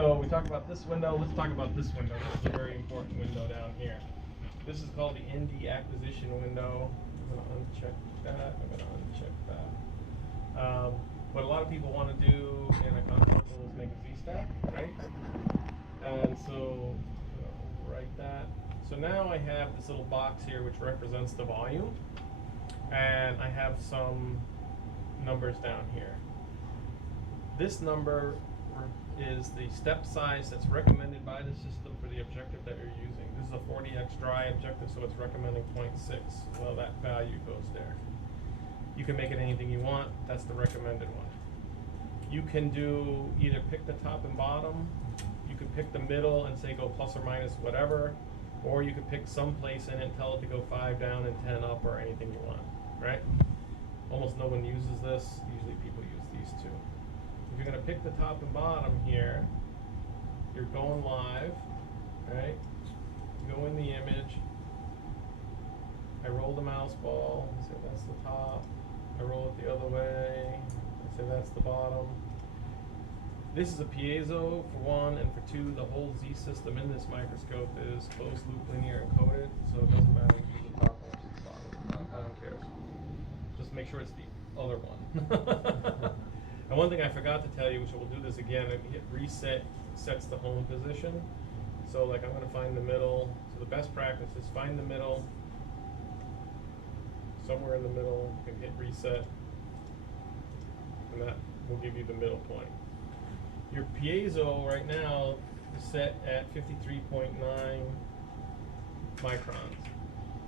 So we talked about this window. Let's talk about this window. This is a very important window down here. This is called the ND acquisition window. I'm going to uncheck that. I'm going to uncheck that. What a lot of people want to do in a console is make a Z-stack, right? And so write that. So now I have this little box here which represents the volume, and I have some numbers down here. This number is the step size that's recommended by the system for the objective that you're using. This is a 40x dry objective, so it's recommending 0.6. Well, that value goes there. You can make it anything you want. That's the recommended one. You can do either pick the top and bottom. You could pick the middle and say go plus or minus whatever, or you could pick some place in it and tell it to go 5 down and 10 up or anything you want, right? Almost no one uses this. Usually people use these two. If you're going to pick the top and bottom here, you're going live, right? You go in the image. I roll the mouse ball. I say that's the top. I roll it the other way. I say that's the bottom. This is a piezo for one, and for two, the whole Z system in this microscope is closed loop linear encoded, so it doesn't matter if you use the top or the bottom. I don't care. Just make sure it's the other one. And one thing I forgot to tell you, which we'll do this again, if you hit reset, sets the home position. So like I'm going to find the middle. So the best practice is find the middle. Somewhere in the middle, you can hit reset, and that will give you the middle point. Your piezo right now is set at 53.9 microns.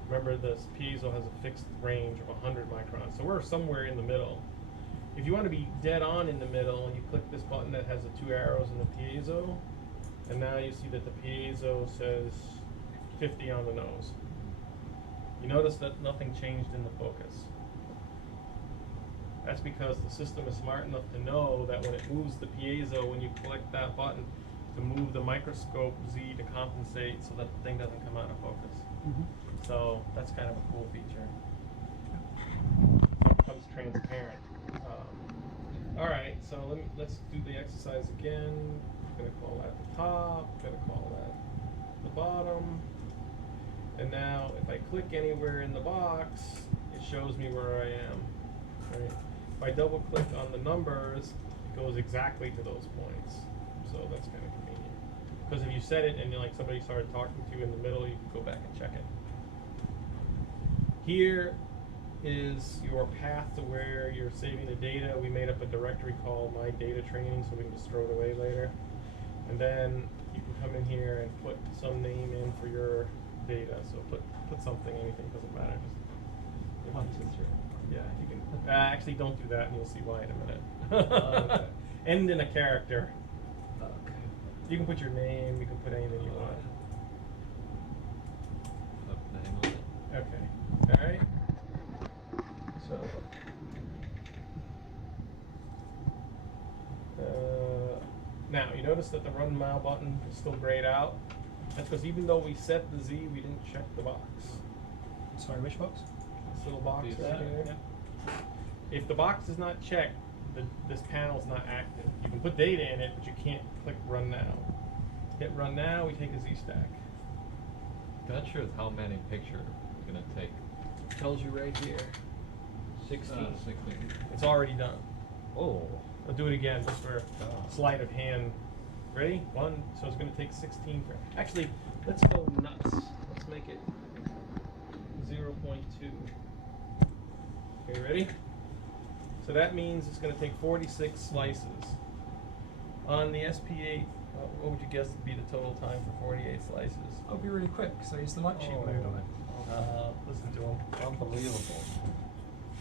Remember, this piezo has a fixed range of 100 microns, so we're somewhere in the middle. If you want to be dead on in the middle, you click this button that has the 2 arrows in the piezo, and now you see that the piezo says 50 on the nose. You notice that nothing changed in the focus. That's because the system is smart enough to know that when it moves the piezo, when you click that button, to move the microscope Z to compensate so that the thing doesn't come out of focus. So that's kind of a cool feature. It becomes transparent. All right, so let's do the exercise again. I'm going to call that the top. I'm going to call that the bottom. And now if I click anywhere in the box, it shows me where I am. Right? If I double click on the numbers, it goes exactly to those points. So that's kind of convenient. Because if you set it and like somebody started talking to you in the middle, you can go back and check it. Here is your path to where you're saving the data. We made up a directory called My Data Training, so we can just throw it away later. And you can come in here and put some name in for your data. So put something, anything, doesn't matter. Just, yeah, you can. Actually, don't do that, and you'll see why in a minute. Okay. End in a character. Okay. You can put your name. You can put anything you want. Okay. All right. So. Now you notice that the run now button is still grayed out. That's because even though we set the Z, we didn't check the box. Sorry, which box? This little box right here. Yeah. If the box is not checked, this panel is not active. You can put data in it, but you can't click Run Now. Hit Run Now, we take a Z-stack. Not sure how many pictures we're going to take. It tells you right here. 16. 16. It's already done. Oh. I'll do it again just for sleight of hand. Ready? One. So it's going to take 16. Actually, let's go nuts. Let's make it 0.2. Okay, ready? So that means it's going to take 46 slices. On the SP8, what would you guess would be the total time for 48 slices? I'll be really quick, so use the light sheet mode on it. Listen to him. Unbelievable.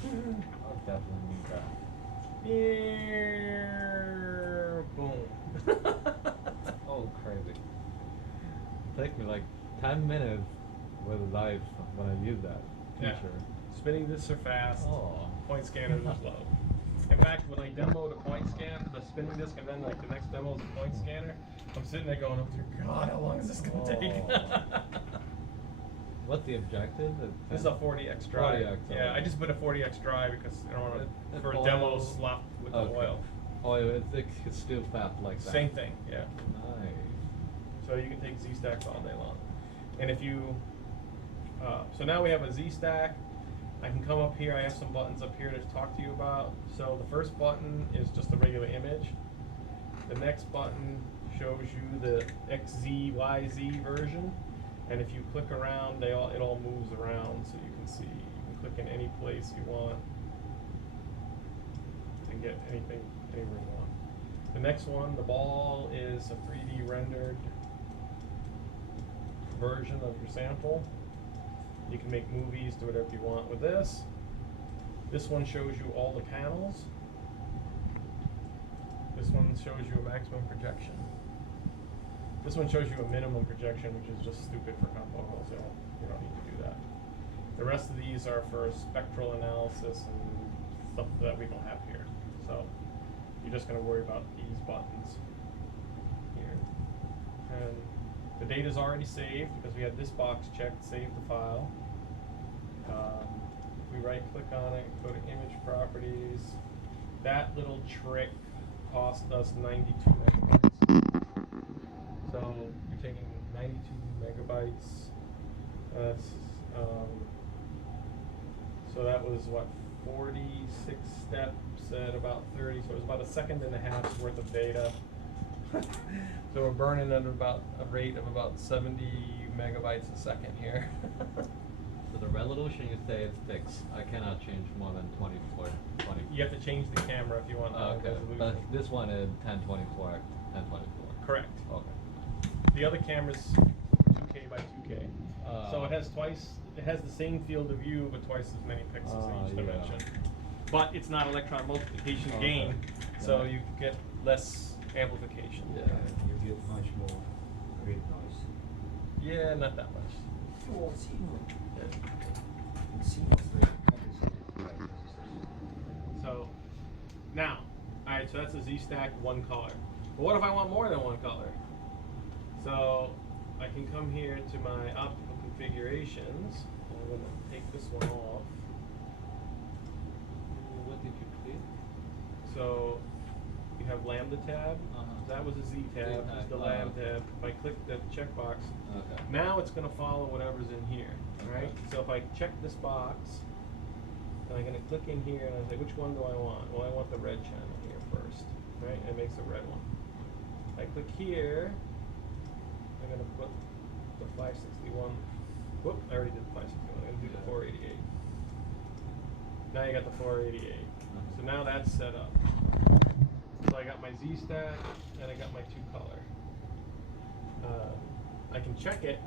I'll definitely need that. Boom. Oh, crazy. Take me like 10 minutes with life when I use that feature. Yeah. Spinning disks are fast. Oh. Point scanners are slow. In fact, when I demoed a point scan, the spinning disk, and then like the next demo is a point scanner, I'm sitting there going, oh dear God, how long is this going to take? What's the objective? This is a 40x drive. 40x, yeah, I just put a 40x drive because I don't want to, for a oil. demo, slop with the oil. Oh, it's still fast like that. Same thing, yeah. So you can take Z stacks all day long. And if you, so now we have a Z stack. I can come up here, I have some buttons up here to talk to you about. So the first button is just a regular image. The next button shows you the XZ, YZ version. And if you click around, it all moves around so you can see. You can click in any place you want and get anything anywhere you want. The next one, the ball, is a 3D rendered version of your sample. You can make movies, do whatever you want with this. This one shows you all the panels. This one shows you a maximum projection. This one shows you a minimum projection, which is just stupid for compilers. You don't need to do that. The rest of these are for spectral analysis and stuff that we don't have here. So you're just going to worry about these buttons here. And the data is already saved because we had this box checked, save the file. If we right click on it, go to image properties, that little trick cost us 92 megabytes. So you're taking 92 megabytes. That's so that was what, 46 steps at about 30. So it was about a second and a half's worth of data. So we're burning at about a rate of about 70 megabytes a second here. So the resolution you say is fixed. I cannot change more than 20. You have to change the camera if you want high Okay, resolution. but this one is 1024. Correct. Okay. The other camera's 2K by 2K. So it has the same field of view, but twice as many pixels in each yeah. dimension. But it's not electron multiplication Okay. gain, so Yeah. you get less amplification. Yeah. You get much more grid noise. Yeah, not that much. Well, see, Yeah. it seems very complicated. So now, alright, so that's a Z stack, one color. But what if I want more than one color? So I can come here to my optical configurations. I'm going to take this one off. What did you click? So you have Lambda tab. Uh-huh. That was a Z tab. This is the Lambda tab. If I click the checkbox, Okay. now it's going to follow whatever's in here, right? Okay. So if I check this box, and I'm going to click in here and I say, which one do I want? Well, I want the red channel here first, right? It makes a red one. I click here. I'm going to put the 561. Whoop! I already did the 561. I'm going to do the 488. Now you got the 488. So now that's set up. So I got my Z stack and I got my two color. I can check it